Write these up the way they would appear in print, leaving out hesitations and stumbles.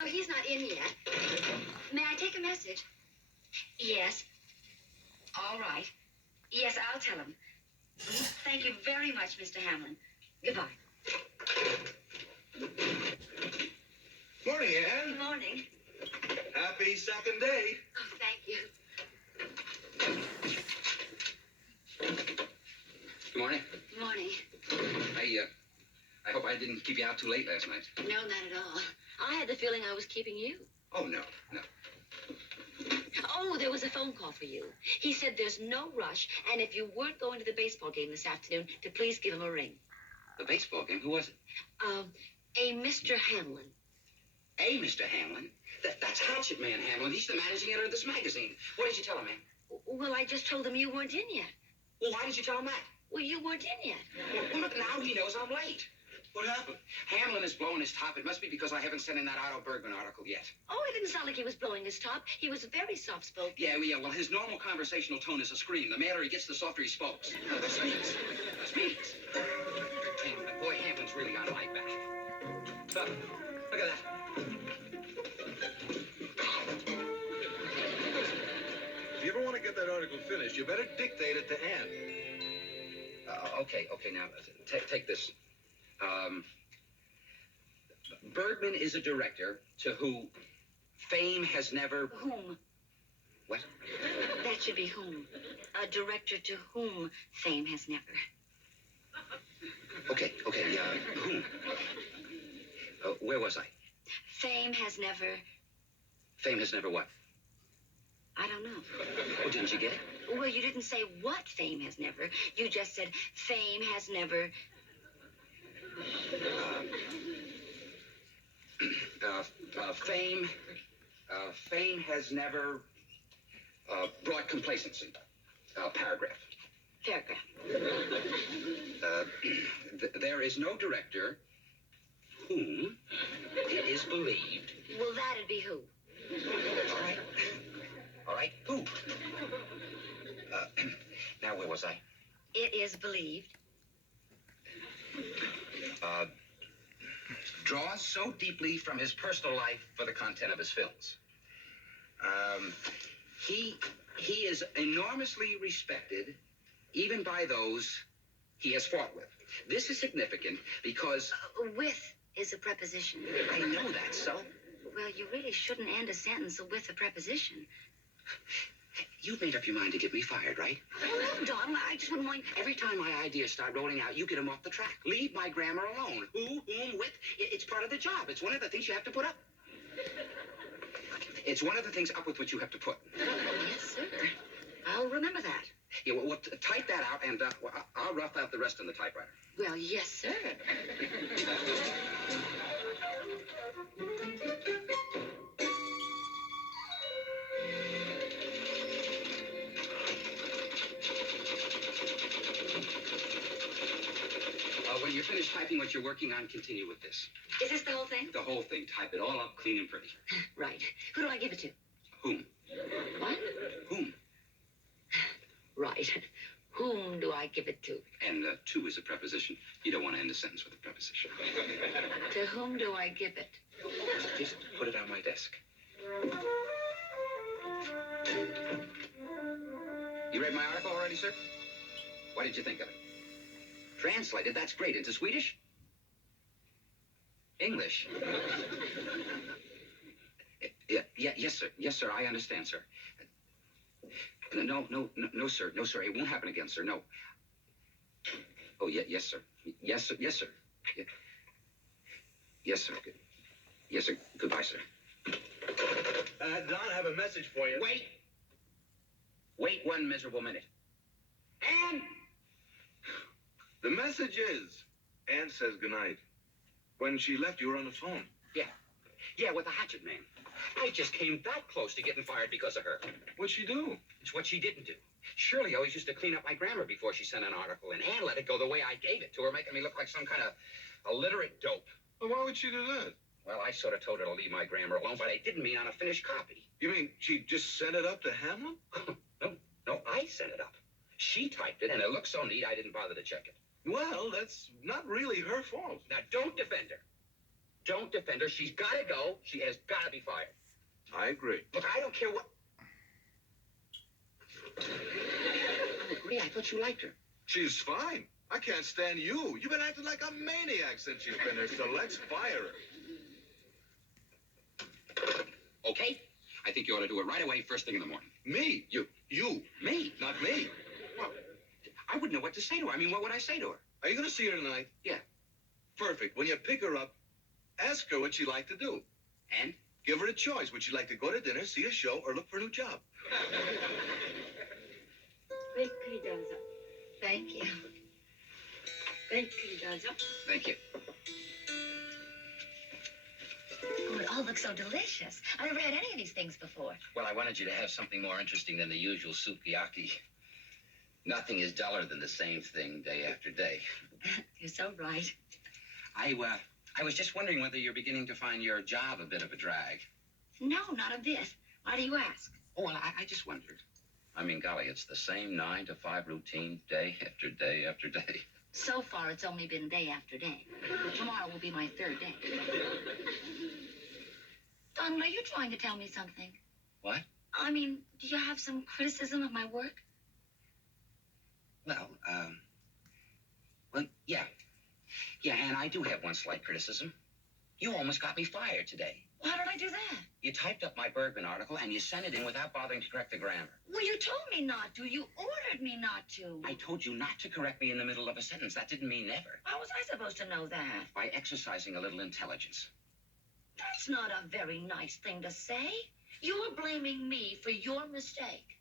Oh, he's not in yet. May I take a message? Yes. All right. Yes, I'll tell him. Thank you very much, Mr. Hamlin. Goodbye. Morning, Anne. Good morning. Happy second day. Oh, thank you. Good morning. Good morning. I hope I didn't keep you out too late last night. No, not at all. I had the feeling I was keeping you. Oh, no. Oh, there was a phone call for you. He said there's no rush, and if you weren't going to the baseball game this afternoon, to please give him a ring. The baseball game? Who was it? A Mr. Hamlin. Hey, Mr. Hamlin. That's Hatchet Man Hamlin. He's the managing editor of this magazine. What did you tell him, man? Well, I just told him you weren't in yet. Well, why did you tell him that? Well, you weren't in yet. Well, look, now he knows I'm late. What happened? Hamlin is blowing his top. It must be because I haven't sent in that Otto Bergman article yet. Oh, it didn't sound like he was blowing his top. He was very soft-spoken. Yeah, well, his normal conversational tone is a scream. The madder he gets, the softer he speaks. Speaks. Boy, Hamlin's really got a light back. Look at that. If you ever want to get that article finished, you better dictate it to Anne. Okay, now, take this. Bergman is a director to who fame has never... Whom? What? That should be whom. A director to whom fame has never. Okay, whom? Where was I? Fame has never... Fame has never what? I don't know. Oh, didn't you get it? Well, you didn't say what fame has never. You just said fame has never... Fame has never brought complacency. Paragraph. Paragraph. There is no director whom it is believed... Well, that'd be who? All right, who? Now, where was I? It is believed. Draws so deeply from his personal life for the content of his films. He is enormously respected, even by those he has fought with. This is significant because... With is a preposition. I know that, so? Well, you really shouldn't end a sentence with a preposition. You've made up your mind to get me fired, right? Oh, no, Don. I just wouldn't mind... Every time my ideas start rolling out, you get them off the track. Leave my grammar alone. Who, whom, with. It's part of the job. It's one of the things you have to put up. It's one of the things up with which you have to put. Yes, sir. I'll remember that. Yeah, well, type that out, and I'll rough out the rest on the typewriter. Well, yes, sir. When you're finished typing what you're working on, continue with this. Is this the whole thing? The whole thing. Type it all up clean and pretty. Right. Who do I give it to? Whom? What? Whom? Right. Whom do I give it to? And to is a preposition. You don't want to end a sentence with a preposition. To whom do I give it? Just put it on my desk. You read my article already, sir? What did you think of it? Translated, that's great. Into Swedish? English? Yes, sir. Yes, sir. I understand, sir. No, sir. No, sir. It won't happen again, sir. No. Oh, yes, sir. Yes, sir. Yes, sir. Yes, sir. Yes, sir. Goodbye, sir. Don, I have a message for you. Wait. Wait one miserable minute. Anne! The message is, Anne says goodnight. When she left, you were on the phone. Yeah, with the Hatchet Man. I just came that close to getting fired because of her. What'd she do? It's what she didn't do. Shirley always used to clean up my grammar before she sent an article, and Anne let it go the way I gave it to her, making me look like some kind of illiterate dope. Well, why would she do that? Well, I sort of told her to leave my grammar alone, but I didn't mean on a finished copy. You mean she just sent it up to Hamlin? No, I sent it up. She typed it, and it looked so neat I didn't bother to check it. Well, that's not really her fault. Now, don't defend her. Don't defend her. She's got to go. She has got to be fired. I agree. Look, I don't care what... I agree. I thought you liked her. She's fine. I can't stand you. You've been acting like a maniac since she's been here, so let's fire her. Okay? I think you ought to do it right away, first thing in the morning. Me? You. Me? Not me. Well, I wouldn't know what to say to her. I mean, what would I say to her? Are you going to see her tonight? Yeah. Perfect. When you pick her up, ask her what she'd like to do. And? Give her a choice. Would she like to go to dinner, see a show, or look for a new job? Thank you. Thank you. Oh, it all looks so delicious. I never had any of these things before. Well, I wanted you to have something more interesting than the usual sukiyaki. Nothing is duller than the same thing day after day. You're so right. I was just wondering whether you're beginning to find your job a bit of a drag. No, not a bit. Why do you ask? Oh, well, I just wondered. I mean, golly, it's the same 9 to 5 routine day after day after day. So far, it's only been day after day. Tomorrow will be my third day. Donald, are you trying to tell me something? What? I mean, do you have some criticism of my work? Well, yeah. Yeah, and I do have one slight criticism. You almost got me fired today. Why did I do that? You typed up my Bergman article, and you sent it in without bothering to correct the grammar. Well, you told me not to. You ordered me not to. I told you not to correct me in the middle of a sentence. That didn't mean never. How was I supposed to know that? By exercising a little intelligence. That's not a very nice thing to say. You're blaming me for your mistake.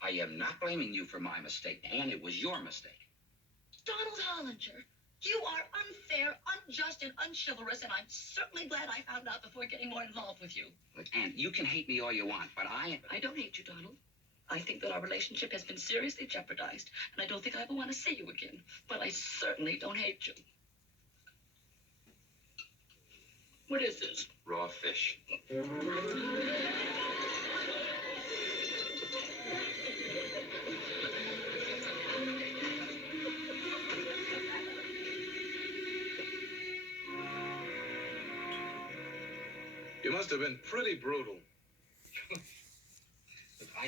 I am not blaming you for my mistake, Anne. It was your mistake. Donald Hollinger, you are unfair, unjust, and unchivalrous, and I'm certainly glad I found out before getting more involved with you. Look, Anne, you can hate me all you want, but I don't hate you, Donald. I think that our relationship has been seriously jeopardized, and I don't think I ever want to see you again. But I certainly don't hate you. What is this? Raw fish. You must have been pretty brutal.